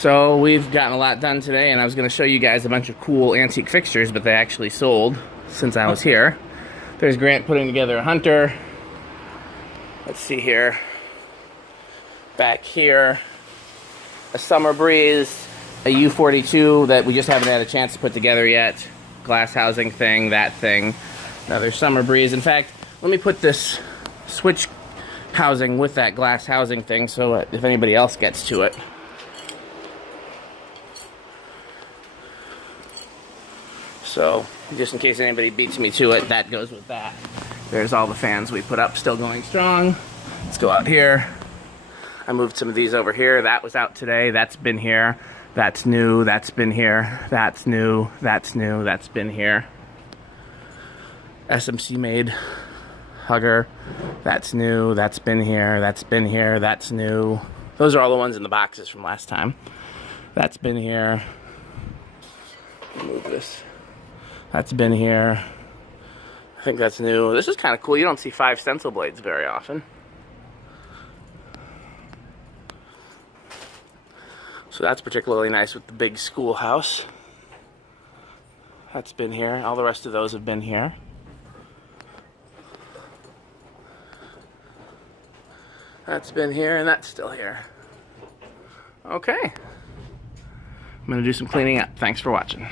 So we've gotten a lot done today, and I was going to show you guys a bunch of cool antique fixtures, but they actually sold since I was here. There's Grant putting together a hunter. Let's see here. Back here, a Summer Breeze, a U42 that we just haven't had a chance to put together yet. Glass housing thing, that thing. Another Summer Breeze. In fact, let me put this switch housing with that glass housing thing so if anybody else gets to it. So, just in case anybody beats me to it, that goes with that. There's all the fans we put up, still going strong. Let's go out here. I moved some of these over here. That was out today. That's been here. That's new. That's been here. That's new. That's new. That's been here. SMC made hugger. That's new. That's been here. That's been here. That's new. Those are all the ones in the boxes from last time. That's been here. Move this. That's been here. I think that's new. This is kind of cool. You don't see 5 stencil blades very often. So that's particularly nice with the big schoolhouse. That's been here. All the rest of those have been here. That's been here, and that's still here. Okay. I'm going to do some cleaning up. Thanks for watching.